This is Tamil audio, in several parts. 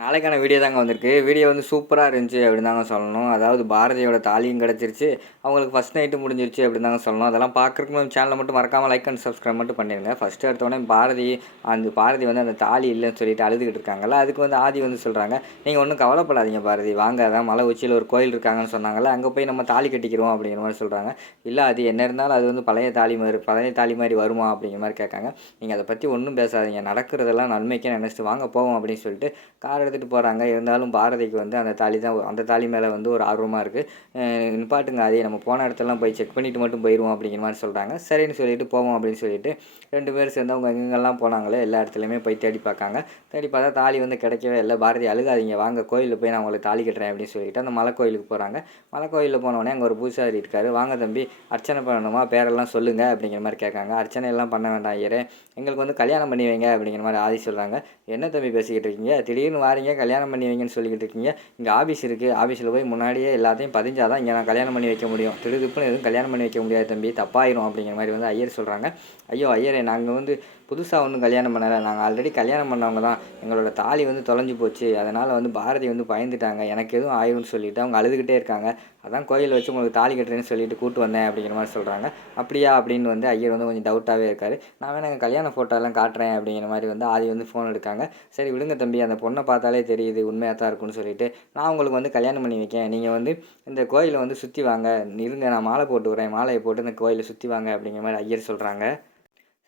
நாளைக்கான வீடியோ தாங்க வந்திருக்கு. வீடியோ வந்து சூப்பராக இருந்துச்சு அப்படின்னு தாங்க சொல்லணும். அதாவது பாரதியோட தாலியும் கிடச்சிருச்சு. அவங்களுக்கு ஃபஸ்ட் நைட்டு முடிஞ்சிருச்சு அப்படின்னு தாங்க சொல்லணும். அதெல்லாம் பார்க்குறக்கு நம்ம சேனலை மட்டும் மறக்காமல் லைக் அண்ட் சப்ஸ்கிரைப் மட்டும் பண்ணிடுங்க ஃபஸ்ட்டு எடுத்தோடனே பாரதி அந்த பாரதி வந்து அந்த தாலி இல்லைன்னு சொல்லிட்டு அழுதுகிட்டு இருக்காங்கல்ல அதுக்கு வந்து ஆதி வந்து சொல்கிறாங்க நீங்கள் ஒன்றும் கவலைப்படாதீங்க பாரதி. வாங்க அதான் மலை உச்சியில் ஒரு கோயில் இருக்காங்கன்னு சொன்னாங்கல்ல அங்கே போய் நம்ம தாலி கட்டிக்கிறோம் அப்படிங்கிற மாதிரி சொல்கிறாங்க இல்லை அது என்ன இருந்தாலும் அது வந்து பழைய தாலி மாதிரி பழைய தாலி மாதிரி வருமா? அப்படிங்கிற மாதிரி கேட்காங்க. நீங்கள் அதை பற்றி ஒன்றும் பேசாதீங்க. நடக்கிறதெல்லாம் நன்மைக்கே நினச்சிட்டு வாங்க போவோம் அப்படின்னு சொல்லிட்டு கார் எடுத்துகிட்டு போகிறாங்க இருந்தாலும் பாரதிக்கு வந்து அந்த தாலி தான் அந்த தாலி மேலே வந்து ஒரு ஆர்வமாக இருக்குது நிப்பாட்டுங்க அதே நம்ம போன இடத்துலலாம் போய் செக் பண்ணிவிட்டு மட்டும் போயிடுவோம் அப்படிங்கிற மாதிரி சொல்கிறாங்க சரின்னு சொல்லிட்டு போவோம் அப்படின்னு சொல்லிட்டு ரெண்டு பேரும் சேர்ந்து அவங்க எங்கெங்கெல்லாம் போனாங்களே எல்லா இடத்துலையுமே போய் தேடி பார்க்காங்க. தேடி பார்த்தா தாலி வந்து கிடைக்கவே இல்லை. பாரதி அழுகாதீங்க வாங்க கோயிலில் போய் நான் உங்களுக்கு தாலி கட்டுறேன் அப்படின்னு சொல்லிட்டு அந்த மலை கோயிலுக்கு போகிறாங்க மலை கோயிலில் போனோடனே அங்கே ஒரு பூசாரி இருக்கார். வாங்க தம்பி அர்ச்சனை பண்ணணுமா? பேரெல்லாம் சொல்லுங்க அப்படிங்கிற மாதிரி கேட்காங்க. அர்ச்சனை எல்லாம் பண்ண வேண்டாம் ஐயரே. எங்களுக்கு வந்து கல்யாணம் பண்ணி வைங்க அப்படிங்கிற மாதிரி ஆதி சொல்கிறாங்க என்ன தம்பி பேசிக்கிட்டு இருக்கீங்க? திடீர்னு வாரீங்க கல்யாணம் பண்ணி வைங்கன்னு சொல்லிக்கிட்டு இருக்கீங்க. இங்கே ஆஃபீஸ் இருக்குது ஆஃபீஸில் போய் முன்னாடியே எல்லாத்தையும் பதிஞ்சாதான் இங்கே நான் கல்யாணம் பண்ணி வைக்க முடியும். திடுதுப்புன்னு எதுவும் கல்யாணம் பண்ணி வைக்க முடியாது தம்பி. தப்பாயிரும் அப்படிங்கிற மாதிரி வந்து ஐயர் சொல்கிறாங்க ஐயோ ஐயரே நாங்கள் வந்து புதுசாக ஒன்றும் கல்யாணம் பண்ணலை. நாங்கள் ஆல்ரெடி கல்யாணம் பண்ணவங்க தான். எங்களோட தாலி வந்து தொலைஞ்சு போச்சு. அதனால் வந்து பாரதி வந்து பயந்துட்டாங்க. எனக்கு எதுவும் ஆயிரும்னு சொல்லிட்டு அவங்க அழுதுகிட்டே இருக்காங்க. அதான் கோயில் வச்சு உங்களுக்கு தாலி கட்டுறேன்னு சொல்லிட்டு கூட்டு வந்தேன் அப்படிங்கிற மாதிரி சொல்கிறாங்க அப்படியா அப்படின்னு வந்து ஐயர் வந்து கொஞ்சம் டவுட்டாகவே இருக்கார். நான் வேணா எங்கள் கல்யாண ஃபோட்டோலாம் காட்டுறேன் அப்படிங்கிற மாதிரி வந்து ஆதி வந்து ஃபோன் எடுக்காங்க. சரி விடுங்க தம்பி. அந்த பொண்ணை பார்த்தாலே தெரியுது. உண்மையாக தான் இருக்கும்னு சொல்லிட்டு நான் உங்களுக்கு வந்து கல்யாணம் பண்ணி வைக்கேன். நீங்கள் வந்து இந்த கோயிலை வந்து சுற்றி வாங்க. இருங்க நான் மாலை போட்டு வரேன். மாலையை போட்டு இந்த கோயிலை சுற்றி வாங்க அப்படிங்கிற மாதிரி ஐயர் சொல்கிறாங்க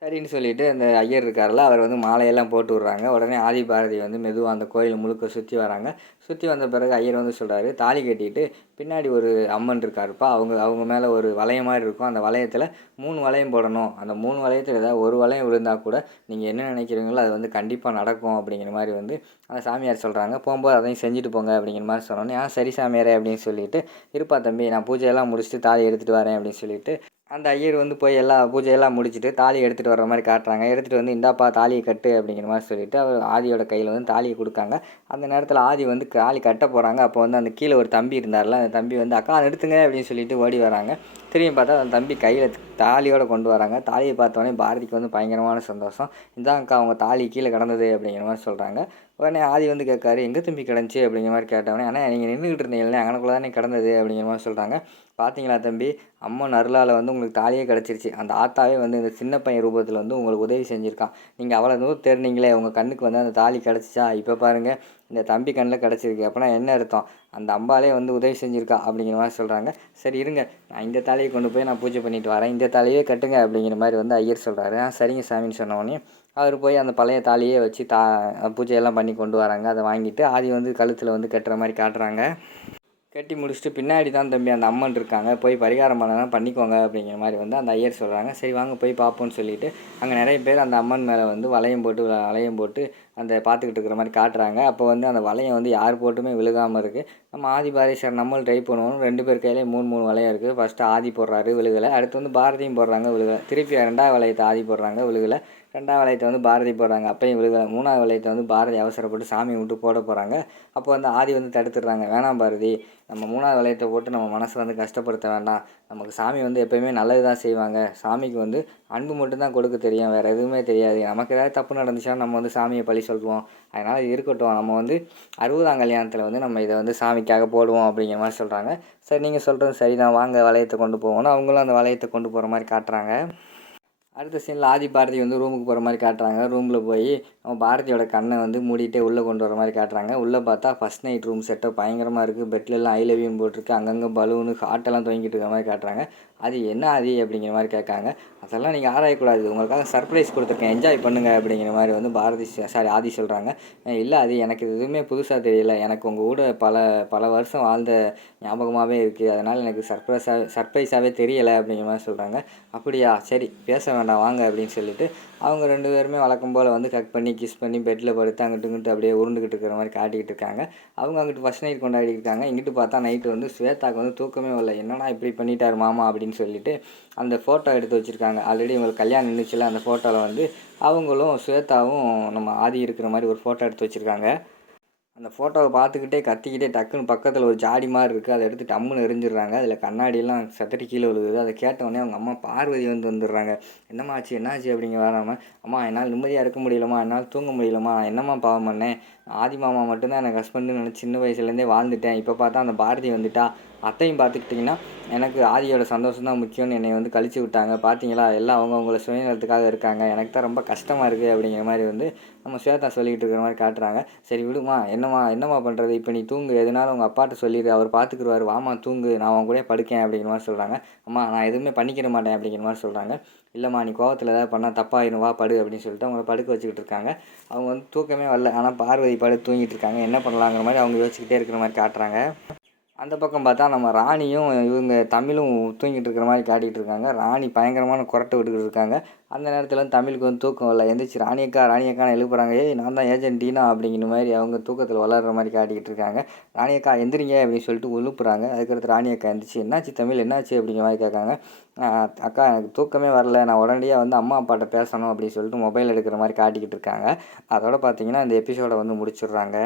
சரின்னு சொல்லிட்டு அந்த ஐயர் இருக்கார்ல அவர் வந்து மாலையெல்லாம் போட்டு விட்றாங்க. உடனே ஆதி பாரதி வந்து மெதுவாக அந்த கோயில் முழுக்க சுற்றி வராங்க. சுற்றி வந்த பிறகு ஐயர் வந்து சொல்கிறாரு தாலி கட்டிட்டு பின்னாடி ஒரு அம்மன் இருக்காருப்பா. அவங்க அவங்க மேலே ஒரு வளையம் மாதிரி இருக்கும். அந்த வளையத்தில் மூணு வளையம் போடணும். அந்த மூணு வளையத்தில் ஏதாவது ஒரு வளையம் விழுந்தால் கூட நீங்கள் என்ன நினைக்கிறீங்களோ அது வந்து கண்டிப்பாக நடக்கும் அப்படிங்கிற மாதிரி வந்து அந்த சாமியார் சொல்கிறாங்க போகும்போது அதையும் செஞ்சுட்டு போங்க அப்படிங்கிற மாதிரி சொன்னோன்னே ஆ சரி சாமியாரே அப்படின்னு சொல்லிட்டு இருப்பா தம்பி நான் பூஜையெல்லாம் முடிச்சுட்டு தாலி எடுத்துகிட்டு வரேன் அப்படின்னு சொல்லிட்டு அந்த ஐயர் வந்து போய் எல்லா பூஜையெல்லாம் முடிச்சுட்டு தாலி எடுத்துகிட்டு வர மாதிரி காட்டுறாங்க. எடுத்துகிட்டு வந்து இந்தாப்பா தாலியை கட்டு அப்படிங்கிற மாதிரி சொல்லிவிட்டு அவர் ஆதியோட கையில் வந்து தாலியை கொடுக்காங்க. அந்த நேரத்தில் ஆதி வந்து தாலி கட்ட போகிறாங்க அப்போ வந்து அந்த கீழே ஒரு தம்பி இருந்தார்ல அந்த தம்பி வந்து அக்கா நிறுத்துங்க அப்படின்னு சொல்லிட்டு ஓடி வராங்க. திரும்பி பார்த்தா அந்த தம்பி கையில் தாலியோடு கொண்டு வராங்க. தாலியை பார்த்தோன்னே பாரதிக்கு வந்து பயங்கரமான சந்தோஷம். இந்தாங்கக்கா அவங்க தாலி கீழே கிடந்தது அப்படிங்கிற மாதிரி சொல்கிறாங்க உடனே ஆதி வந்து கேட்காரு எங்கே தம்பி கிடந்துச்சு? அப்படிங்கிற மாதிரி கேட்டவொடனே ஆனால் நீங்கள் நின்றுக்கிட்டு இருந்தீங்களே அங்கனக்குள்ளே தானே கிடந்தது? அப்படிங்கிற மாதிரி சொல்கிறாங்க பார்த்தீங்களா தம்பி அம்மன் அருளால் வந்து உங்களுக்கு தாலியே கிடச்சிருச்சு. அந்த ஆத்தாவே வந்து இந்த சின்ன பையன் ரூபத்தில் வந்து உங்களுக்கு உதவி செஞ்சுருக்கான். நீங்கள் அவ்வளோ தூரம் தேடினீங்களே உங்கள் கண்ணுக்கு வந்து அந்த தாலி கிடச்சிச்சா? இப்போ பாருங்கள் இந்த தம்பி கண்ணில் கிடச்சிருக்கு. அப்போனா என்ன அர்த்தம்? அந்த அம்பாலே வந்து உதவி செஞ்சுருக்கா அப்படிங்கிற மாதிரி சொல்கிறாங்க சரி இருங்க நான் இந்த தாலியை கொண்டு போய் நான் பூஜை பண்ணிட்டு வரேன். இந்த தாலியே கட்டுங்க அப்படிங்கிற மாதிரி வந்து ஐயர் சொல்கிறாரு ஆ சரிங்க சாமின்னு சொன்னோடனே அவர் போய் அந்த பழைய தாலியே வச்சு தா பூஜையெல்லாம் பண்ணி கொண்டு வராங்க. அதை வாங்கிட்டு ஆதி வந்து கழுத்தில் வந்து கட்டுற மாதிரி காட்டுறாங்க. கட்டி முடிச்சுட்டு பின்னாடி தான் தம்பி அந்த அம்மன் இருக்காங்க. போய் பரிகாரம் பண்ணலாம் பண்ணிக்கோங்க அப்படிங்கிற மாதிரி வந்து அந்த ஐயர் சொல்கிறாங்க சரி வாங்க போய் பார்ப்போம்னு சொல்லிட்டு அங்கே நிறைய பேர் அந்த அம்மன் மேலே வந்து வளையம் போட்டு வளையம் போட்டு அந்த பார்த்துக்கிட்டு இருக்கிற மாதிரி காட்டுறாங்க. அப்போ வந்து அந்த வளையம் வந்து யார் போட்டுமே விழுகாமல் இருக்குது நம்ம ஆதி பாரதி நம்மளும் ட்ரை பண்ணுவோம். ரெண்டு பேர் கையிலே மூணு மூணு வளையம் இருக்குது ஃபஸ்ட்டு ஆதி போடுறாரு விழுகலை. அடுத்து வந்து பாரதியும் போடுறாங்க விழுகலை. திருப்பி ரெண்டாவது வளையத்தை ஆதி போடுறாங்க விழுகலை. ரெண்டாவது வளையத்தை வந்து பாரதி போடுறாங்க. அப்பையும் விழுகலை மூணாவது வளையத்தை வந்து பாரதி அவசரப்பட்டு சாமி விட்டு போட போகிறாங்க அப்போ வந்து ஆதி வந்து தடுத்துடுறாங்க. வேணாம் பாரதி. நம்ம மூணாவது வளையத்தை போட்டு நம்ம மனசை வந்து கஷ்டப்படுத்த வேண்டாம். நமக்கு சாமி வந்து எப்போயுமே நல்லது தான் செய்வாங்க. சாமிக்கு வந்து அன்பு மட்டும்தான் கொடுக்க தெரியும். வேறு எதுவுமே தெரியாது. நமக்கு ஏதாவது தப்பு நடந்துச்சுன்னா நம்ம வந்து சாமியை பழி சொல்லுவோம் அதனால் இருக்கட்டும். நம்ம வந்து அறுபதாம் கல்யாணத்தில் வந்து நம்ம இதை வந்து சாமிக்காக போடுவோம் அப்படிங்கிற மாதிரி சொல்கிறாங்க சரி நீங்கள் சொல்கிறது சரி தான் வாங்க வளையத்தை கொண்டு போவோம்னா அவங்களும் அந்த வளையத்தை கொண்டு போகிற மாதிரி காட்டுறாங்க. அடுத்த சீனில் ஆதி பாரதி வந்து ரூமுக்கு போகிற மாதிரி காட்டுறாங்க. ரூமில் போய் அவன் பாரதியோட கண்ணை வந்து மூடிட்டே உள்ளே கொண்டு வர மாதிரி காட்டுறாங்க. உள்ளே பார்த்தா ஃபஸ்ட் நைட் ரூம் செட்டப் பயங்கரமாக இருக்குது பெட்லெல்லாம் ஐ லவ்யூன்னு போட்டிருக்கு. அங்கங்கே பலூனு ஹாட்டெல்லாம் தொங்கிட்டு இருக்கிற மாதிரி காட்டுறாங்க. அது என்ன ஆதி அப்படிங்கிற மாதிரி கேட்காங்க. அதெல்லாம் நீங்கள் ஆராயக்கூடாது. உங்களுக்காக சர்ப்ரைஸ் கொடுத்துருக்கேன். என்ஜாய் பண்ணுங்கள் அப்படிங்கிற மாதிரி வந்து பாரதி சாரி ஆதி சொல்கிறாங்க இல்லை அது எனக்கு இது எதுவுமே புதுசாக தெரியல. எனக்கு உங்கள் கூட பல பல வருஷம் வாழ்ந்த ஞாபகமாகவே இருக்குது அதனால் எனக்கு சர்ப்ரைஸாக சர்ப்ரைஸாகவே தெரியலை அப்படிங்கிற மாதிரி சொல்கிறாங்க அப்படியா? சரி பேச வேண்டாம். வாங்க அப்படின்னு சொல்லிட்டு அவங்க ரெண்டு பேருமே வழக்கம் போல் வந்து கட் பண்ணி கிஸ் பண்ணி பெட்டில் படுத்து அங்கிட்டு இங்கிட்டு அப்படியே உருண்டுக்கிட்டு இருக்கிற மாதிரி காட்டிக்கிட்டு இருக்காங்க. அவங்க அங்கிட்டு ஃபஸ்ட் நைட் கொண்டாடி இருக்காங்க. இங்கிட்டு பார்த்தா நைட்டு வந்து ஸ்வேதாக்கு வந்து தூக்கமே வரல. என்னன்னா இப்படி பண்ணிட்டார் மாமா அப்படின்னு அப்படின்னு சொல்லிட்டு அந்த ஃபோட்டோ எடுத்து வச்சுருக்காங்க. ஆல்ரெடி இவங்களுக்கு கல்யாணம் நின்றுச்சுல அந்த ஃபோட்டோவில் வந்து அவங்களும் ஸ்வேதாவும் நம்ம ஆதி இருக்கிற மாதிரி ஒரு ஃபோட்டோ எடுத்து வச்சுருக்காங்க. அந்த ஃபோட்டோவை பார்த்துக்கிட்டே கத்திக்கிட்டே டக்குன்னு பக்கத்தில் ஒரு ஜாடி மாதிரி இருக்குது அதை எடுத்து டம்முன்னு எரிஞ்சிடுறாங்க. அதில் கண்ணாடியெல்லாம் சத்தடி கீழே விழுகுது. அதை கேட்ட உடனே அவங்க அம்மா பார்வதி வந்து வந்துடுறாங்க. என்னம்மா ஆச்சு? என்னாச்சு அப்படிங்க வராம அம்மா என்னால் நிம்மதியாக இருக்க முடியலம்மா. என்னால் தூங்க முடியலம்மா. நான் என்னம்மா பாவம் பண்ணேன் ஆதி மாமா மட்டும்தான் எனக்கு ஹஸ்பண்டுன்னு நினச்சி சின்ன வயசுலேருந்தே வாழ்ந்துட்டேன். இப்போ பார்த்தா அந்த பாரதி வந்துட்டா. அத்தையும் பார்த்துக்கிட்டிங்கன்னா எனக்கு ஆதியோட சந்தோஷம் தான் முக்கியம்னு என்னை வந்து கழிச்சு விட்டாங்க. பார்த்தீங்களா எல்லாம் அவங்கவுங்கள சுயநலத்துக்காக இருக்காங்க. எனக்கு தான் ரொம்ப கஷ்டமாக இருக்குது அப்படிங்கிற மாதிரி வந்து நம்ம ஸ்வேதா சொல்லிக்கிட்டு இருக்கிற மாதிரி காட்டுறாங்க. சரி விடுமா என்னம்மா என்னம்மா பண்ணுறது இப்போ நீ தூங்கு. எதுனாலும் உங்கள் அப்பாட்ட சொல்லிடு. அவர் பார்த்துக்குருவார் வாமா தூங்கு. நான் அவன் கூட படுக்கேன் அப்படிங்கிற மாதிரி சொல்கிறாங்க அம்மா நான் எதுவுமே பண்ணிக்கிற மாட்டேன் அப்படிங்கிற மாதிரி சொல்கிறாங்க இல்லைம்மா நீ கோவத்தில் ஏதாவது பண்ணால் தப்பாயிரும். வா படு அப்படின்னு சொல்லிட்டு அவங்கள படுக்க வச்சுக்கிட்டு இருக்காங்க. அவங்க வந்து தூக்கமே வரல. ஆனால் பார்வதி படு தூங்கிட்டு இருக்காங்க. என்ன பண்ணலாங்கிற மாதிரி அவங்க யோசிச்சுக்கிட்டே இருக்கிற மாதிரி காட்டுறாங்க. அந்த பக்கம் பார்த்தா நம்ம ராணியும் இவங்க தமிழும் தூங்கிட்டு இருக்கிற மாதிரி காட்டிகிட்டு இருக்காங்க. ராணி பயங்கரமான குரட்டை விட்டுக்கிட்டு இருக்காங்க. அந்த நேரத்தில் வந்து தமிழுக்கு வந்து தூக்கம் இல்லை எந்திரிச்சு ராணியக்கா ராணியக்கான எழுப்புறாங்க. ஏய் நான் தான் ஏஜென்டினா அப்படிங்கிற மாதிரி அவங்க தூக்கத்தில் வளர்கிற மாதிரி காட்டிக்கிட்டு இருக்காங்க. ராணியக்கா எந்திரிங்க அப்படின்னு சொல்லிட்டு எழுப்புறாங்க அதுக்கடுத்து ராணியக்கா எந்திரிச்சு என்னாச்சு தமிழ்? என்னாச்சு? அப்படிங்கிற மாதிரி கேட்காங்க. அக்கா எனக்கு தூக்கமே வரல. நான் உடனடியாக வந்து அம்மா அப்பாட்ட பேசணும் அப்படின்னு சொல்லிட்டு மொபைல் எடுக்கிற மாதிரி காட்டிக்கிட்டு இருக்காங்க. அதோட பார்த்தீங்கன்னா இந்த எபிசோடை வந்து முடிச்சிடுறாங்க.